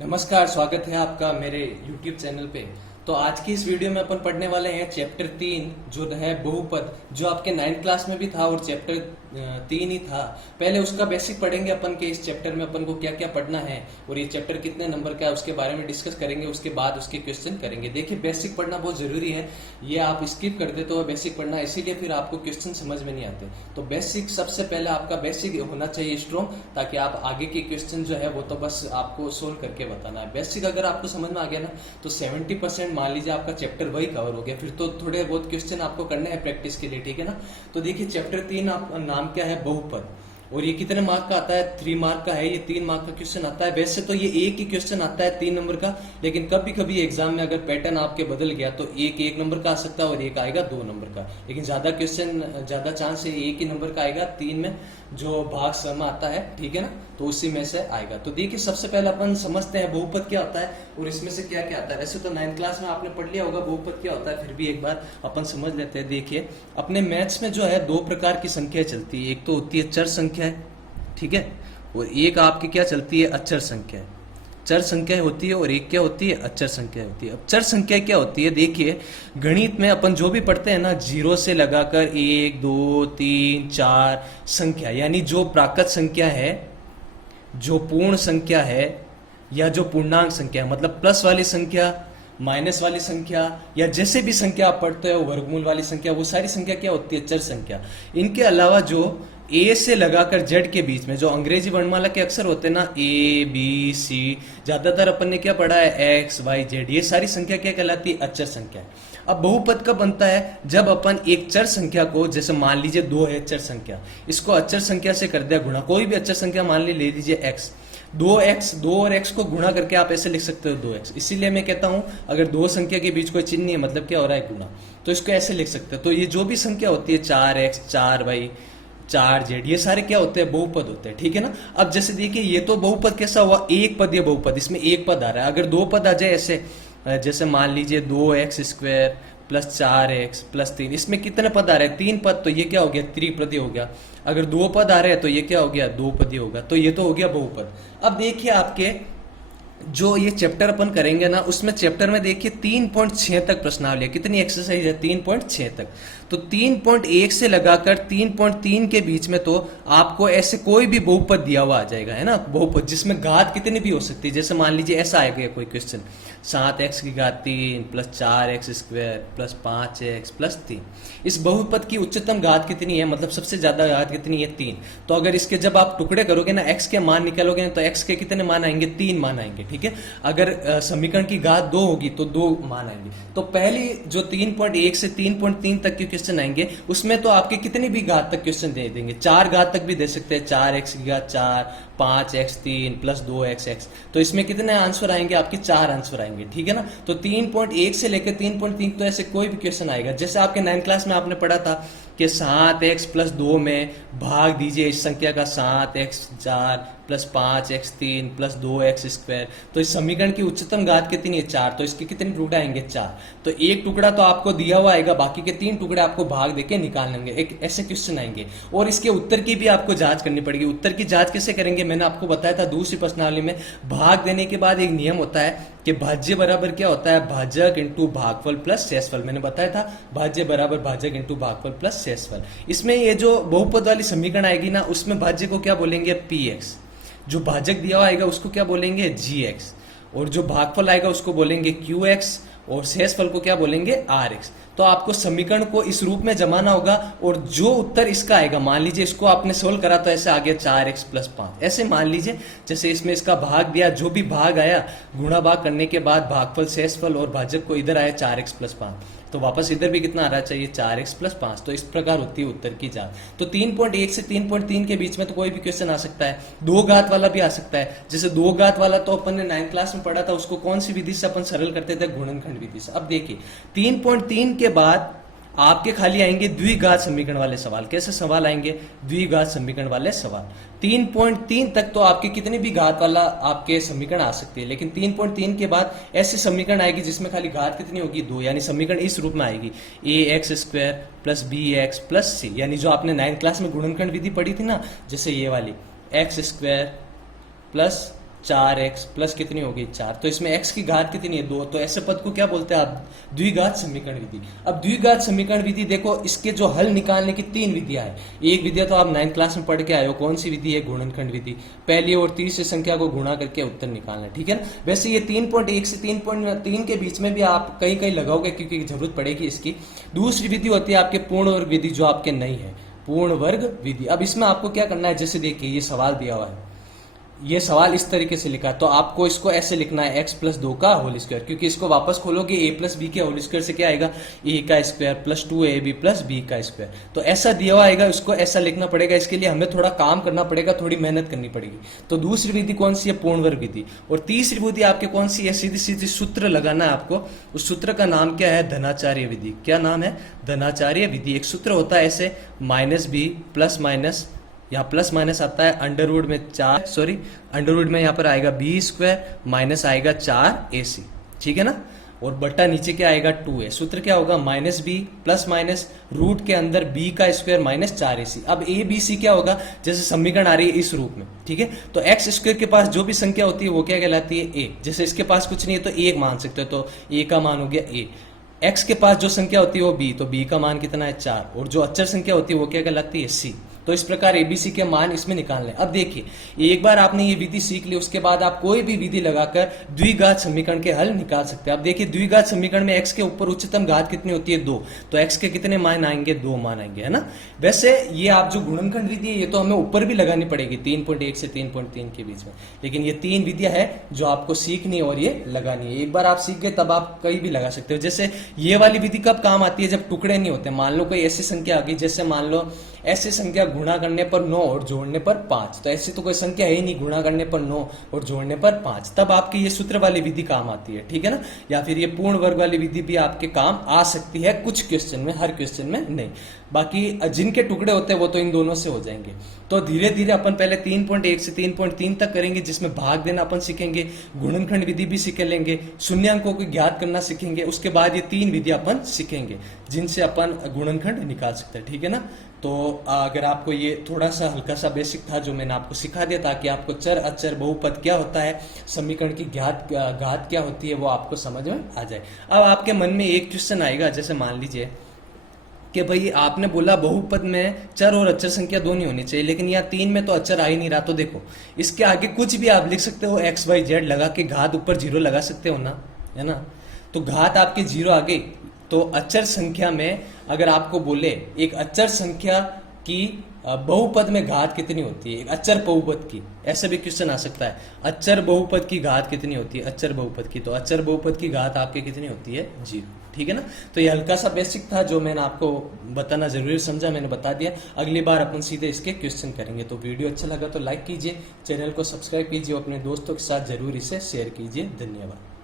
नमस्कार, स्वागत है आपका मेरे YouTube चैनल पे। तो आज की इस वीडियो में अपन पढ़ने वाले हैं चैप्टर 3 जो है बहुपद, जो आपके 9th क्लास में भी था और चैप्टर 3 ही था। पहले उसका बेसिक पढ़ेंगे अपन के इस चैप्टर में अपन को क्या क्या पढ़ना है और ये चैप्टर कितने नंबर का है उसके बारे में डिस्कस करेंगे। उसके बाद उसके क्वेश्चन करेंगे। देखिए, बेसिक पढ़ना बहुत जरूरी है। ये आप स्किप कर दे तो बेसिक पढ़ना, इसीलिए फिर आपको क्वेश्चन समझ में नहीं आते। तो बेसिक सबसे पहले आपका बेसिक होना चाहिए स्ट्रॉन्ग, ताकि आप आगे के क्वेश्चन जो है वो तो बस आपको सोल्व करके बताना है। बेसिक अगर आपको समझ में आ गया ना तो 70% मान लीजिए आपका चैप्टर वही कवर हो गया। फिर तो थोड़े बहुत क्वेश्चन आपको करने हैं प्रैक्टिस के लिए, ठीक है ना। तो देखिए, चैप्टर 3 नाम क्या है, बहुपद। और ये कितने मार्क का आता है, 3 मार्क का है। ये 3 मार्क का क्वेश्चन आता है। वैसे तो ये एक ही क्वेश्चन आता है 3 नंबर का, लेकिन कभी कभी एग्जाम में अगर पैटर्न आपके बदल गया तो एक नंबर का आ सकता है और एक आएगा 2 नंबर का। लेकिन ज्यादा चांस है एक ही नंबर का आएगा 3 में, जो भाग सम आता है, ठीक है ना। तो उसी में से आएगा। तो देखिए, सबसे पहले अपन समझते हैं बहुपद क्या होता है और इसमें से क्या क्या आता है। वैसे तो 9th क्लास में आपने पढ़ लिया होगा बहुपद क्या होता है, फिर भी एक बार अपन समझ लेते हैं। देखिए, अपने मैथ्स में जो है 2 प्रकार की संख्या चलती है। एक तो होती है चर संख्या, ठीक है, और एक आपकी क्या चलती है, अचर संख्या। चर संख्या होती है और एक क्या होती है, अचर संख्या होती है। अब चर संख्या क्या होती है, देखिए गणित में अपन जो भी पढ़ते हैं ना, 0 से लगाकर 1 2 3 4 संख्या, यानी जो प्राकृत संख्या है, जो पूर्ण संख्या है, या जो पूर्णांक संख्या है, मतलब प्लस वाली संख्या, माइनस वाली संख्या, या जैसे भी संख्या आप पढ़ते हो, वर्गमूल वाली संख्या, वो सारी संख्या क्या होती है, चर संख्या। इनके अलावा जो ए से लगाकर जेड के बीच में जो अंग्रेजी वर्णमाला के अक्षर होते हैं ना, ए बी सी, ज्यादातर अपन ने क्या पढ़ा है, एक्स वाई जेड, ये सारी संख्या क्या कहलाती है, अचर संख्या। अब बहुपद कब बनता है, जब अपन एक चर संख्या को, जैसे मान लीजिए 2 है चर संख्या, इसको अचर संख्या से कर दिया गुणा। कोई भी अचर संख्या मान ले लीजिए एक्स, 2 और x को गुणा करके आप ऐसे लिख सकते हो 2x। इसीलिए मैं कहता हूं अगर 2 संख्या के बीच कोई चिन्ह नहीं है, मतलब क्या हो रहा है, गुणा, तो इसको ऐसे लिख सकते हो। तो ये जो भी संख्या होती है 4x 4y 4z, ये सारे क्या होते हैं, बहुपद होते हैं, ठीक है ना। अब जैसे देखिए, ये तो बहुपद कैसा हुआ, एक पद, ये बहुपद, इसमें एक पद आ रहा है। अगर 2 पद आ जाए ऐसे, जैसे मान लीजिए 2x² प्लस 4x प्लस 3, इसमें कितने पद आ रहे हैं, 3 पद, तो ये क्या हो गया, त्रिपदी हो गया। अगर 2 पद आ रहे हैं तो ये क्या हो गया, 2 पदी होगा। तो ये तो हो गया बहुपद। अब देखिए, आपके जो ये चैप्टर अपन करेंगे ना, उसमें चैप्टर में देखिए 3.6 तक प्रश्नावली है। कितनी एक्सरसाइज है, 3.6 तक। तो 3.1 से लगाकर 3.3 के बीच में तो आपको ऐसे कोई भी बहुपद दिया हुआ आ जाएगा, है ना, बहुपद जिसमें घात कितनी भी हो सकती है। जैसे मान लीजिए ऐसा आएगा कोई क्वेश्चन, 7x की घात 3 plus 4x² plus 5x plus 3। इस बहुपद की उच्चतम घात कितनी है, मतलब सबसे ज्यादा घात कितनी है, 3। तो अगर इसके जब आप टुकड़े करोगे ना, x के मान निकालोगे ना, तो x के कितने मान आएंगे, 3 मान आएंगे, ठीक है। अगर समीकरण की घात 2 होगी तो 2 मान आएंगे। तो पहली जो 3.1 से 3.3 तक के क्वेश्चन आएंगे, उसमें तो आपके कितनी भी घात तक क्वेश्चन दे देंगे, 4 घात तक भी दे सकते हैं, 4x की घात 4, 5x3 प्लस 2x। तो इसमें कितने आंसर आएंगे, आपके 4 आंसर आएंगे, ठीक है ना। तो 3.1 से लेकर 3.3 तो ऐसे कोई भी क्वेश्चन आएगा। जैसे आपके 9th क्लास में आपने पढ़ा था कि 7x प्लस 2 में भाग दीजिए इस संख्या का 7x4 plus 5x3 plus 2x²। तो इस समीकरण की उच्चतम घात कितनी है, 4। तो इसके कितने टुकड़े आएंगे, 4। तो एक टुकड़ा तो आपको दिया हुआ आएगा, बाकी के 3 टुकड़े आपको भाग देके निकाल लेंगे। एक ऐसे क्वेश्चन आएंगे। और इसके उत्तर की भी आपको जांच करनी पड़ेगी। उत्तर की जांच कैसे करेंगे, मैंने आपको बताया था दूसरी प्रश्नावली में। भाग देने के बाद एक नियम होता है कि भाज्य बराबर क्या होता है, भाजक इंटू भागफल प्लस शेषफल। मैंने बताया था भाज्य बराबर भाजक इंटू भागफल प्लस शेषफल। इसमें ये जो बहुपद वाली समीकरण आएगी ना, उसमें भाज्य को क्या बोलेंगे, px। जो भाजक दिया हुआ आएगा उसको क्या बोलेंगे, gx। और जो भागफल आएगा उसको बोलेंगे qx, और शेषफल को क्या बोलेंगे, rx। तो आपको समीकरण को इस रूप में जमाना होगा और जो उत्तर इसका आएगा, मान लीजिए इसको आपने सोल्व करा तो ऐसे आ गया 4x प्लस 5। ऐसे मान लीजिए जैसे इसमें इसका भाग दिया, जो भी भाग आया गुणा भाग करने के बाद भागफल शेषफल और भाजक को इधर आया 4x प्लस 5, तो वापस इधर भी कितना आना चाहिए, 4x प्लस 5। तो इस प्रकार होती है उत्तर की जांच। तो 3.1 से 3.3 के बीच में तो कोई भी क्वेश्चन आ सकता है। 2 घात वाला भी आ सकता है। जैसे 2 घात वाला तो अपन ने 9th क्लास में पढ़ा था, उसको कौन सी विधि से अपन सरल करते थे, गुणनखंड विधि से। अब देखिए 3.3 के बाद आपके खाली आएंगे द्विघात समीकरण वाले सवाल। कैसे सवाल आएंगे, द्विघात समीकरण वाले सवाल। 3.3 तक तो आपके कितने भी घात वाला आपके समीकरण आ सकते हैं, लेकिन 3.3 के बाद ऐसे समीकरण आएगी जिसमें खाली घात कितनी होगी, 2। यानी समीकरण इस रूप में आएगी, ax² plus bx plus c। यानी जो आपने 9th क्लास में गुणनखंड विधि पढ़ी थी ना, जैसे ये वाली x² प्लस 4x प्लस कितनी होगी 4, तो इसमें x की घात कितनी है 2, तो ऐसे पद को क्या बोलते हैं आप, द्विघात समीकरण विधि। अब द्विघात समीकरण विधि देखो, इसके जो हल निकालने की 3 विधियां है। एक विधि तो आप 9th क्लास में पढ़ के आए हो, कौन सी विधि है, गुणनखंड विधि। पहली और तीसरी संख्या को गुणा करके उत्तर निकालना, ठीक है ना। वैसे ये 3.1 से 3.3 के बीच में भी आप कहीं कहीं लगाओगे क्योंकि जरूरत पड़ेगी इसकी। दूसरी विधि होती है आपके पूर्ण वर्ग विधि, जो आपके नहीं है, पूर्ण वर्ग विधि। अब इसमें आपको क्या करना है, जैसे देखिए ये सवाल दिया हुआ है, ये सवाल इस तरीके से लिखा है, तो आपको इसको ऐसे लिखना है x प्लस 2 का होल स्क्वायर, क्योंकि इसको वापस खोलोगे a प्लस बी के होल स्क्वायर से क्या आएगा, a का square plus 2ab plus b का स्क्वायर। तो ऐसा दिया हुआ आएगा, उसको ऐसा लिखना पड़ेगा। इसके लिए हमें थोड़ा काम करना पड़ेगा, थोड़ी मेहनत करनी पड़ेगी। तो दूसरी विधि कौन सी है, पूर्ण वर्ग विधि। और तीसरी विधि आपके कौन सी है, सीधी सीधी सूत्र लगाना है आपको। उस सूत्र का नाम क्या है, धनाचार्य विधि। क्या नाम है, धनाचार्य विधि। एक सूत्र होता है ऐसे, माइनस बी प्लस माइनस, यहाँ प्लस माइनस आता है अंडर रूट में अंडर रूट में यहाँ पर आएगा बी स्क्वायर माइनस आएगा 4ac, ठीक है ना। और बट्टा नीचे क्या आएगा 2a। सूत्र क्या होगा, minus B plus minus root के अंदर b का स्क्वायर माइनस 4ac। अब a b c क्या होगा, जैसे समीकरण आ रही है इस रूप में, ठीक है। तो एक्स स्क्वायर के पास जो भी संख्या होती है वो क्या कहलाती है, a। जैसे इसके पास कुछ नहीं है तो a मान सकते हो, तो a का मान हो गया a। x के पास जो संख्या होती है वो b, तो b का मान कितना है 4। और जो अचर संख्या होती है वो क्या कहलाती है c। तो इस प्रकार एबीसी के मान इसमें निकालने। अब देखिए, एक बार आपने ये विधि सीख ली, उसके बाद आप कोई भी विधि लगाकर द्विघात समीकरण के हल निकाल सकते हैं। अब देखिए, द्विघात समीकरण में x के ऊपर उच्चतम घात कितनी होती है 2, तो x के कितने मान आएंगे, 2 मान आएंगे, है ना। वैसे ये आप जो गुणनखंड विधि है ये तो हमें ऊपर भी लगानी पड़ेगी 3.1 से 3.3 के बीच में, लेकिन ये 3 विधियां है जो आपको सीखनी है और ये लगानी है। एक बार आप सीख गए तब आप कहीं भी लगा सकते हो। जैसे ये वाली विधि कब काम आती है, जब टुकड़े नहीं होते। मान लो कोई ऐसी संख्या आ गई, जैसे मान लो ऐसी संख्या गुणा करने पर 9 और जोड़ने पर 5, तो ऐसी तो कोई संख्या है ही नहीं, गुणा करने पर 9 और जोड़ने पर 5, तब आपकी ये सूत्र वाली विधि काम आती है, ठीक है ना। या फिर ये पूर्ण वर्ग वाली विधि भी आपके काम आ सकती है कुछ क्वेश्चन में, हर क्वेश्चन में नहीं। बाकी जिनके टुकड़े होते हैं वो तो इन दोनों से हो जाएंगे। तो धीरे धीरे अपन पहले 3.1 से 3.3 तक करेंगे, जिसमें भाग देना अपन सीखेंगे, गुणनखंड विधि भी सीख लेंगे, शून्यांकों को ज्ञात करना सीखेंगे। उसके बाद ये 3 विधि अपन सीखेंगे जिनसे अपन गुणनखंड निकाल सकते हैं, ठीक है ना। तो अगर आपको ये थोड़ा सा हल्का सा बेसिक था जो मैंने आपको सिखा दिया, ताकि आपको चर अचर बहुपद क्या होता है, समीकरण की घात क्या होती है, वो आपको समझ में आ जाए। अब आपके मन में एक क्वेश्चन आएगा, जैसे मान लीजिए कि भाई आपने बोला बहुपद में चर और अचर संख्या दोनों होनी चाहिए, लेकिन यहाँ 3 में तो अचर आ ही नहीं रहा। तो देखो, इसके आगे कुछ भी आप लिख सकते हो, एक्स वाई जेड लगा के, घात ऊपर 0 लगा सकते हो ना, है ना। तो घात आपके 0 आ गई। तो अचर संख्या में अगर आपको बोले एक अचर संख्या की बहुपद में घात कितनी होती है, एक अचर बहुपद की, ऐसा भी क्वेश्चन आ सकता है, अचर बहुपद की घात कितनी होती है, अचर बहुपद की। तो अचर बहुपद की घात आपके कितनी होती है, 0, ठीक है ना। तो ये हल्का सा बेसिक था जो मैंने आपको बताना जरूरी समझा, मैंने बता दिया। अगली बार अपन सीधे इसके क्वेश्चन करेंगे। तो वीडियो अच्छा लगा तो लाइक कीजिए, चैनल को सब्सक्राइब कीजिए, अपने दोस्तों के साथ जरूर इसे शेयर कीजिए। धन्यवाद।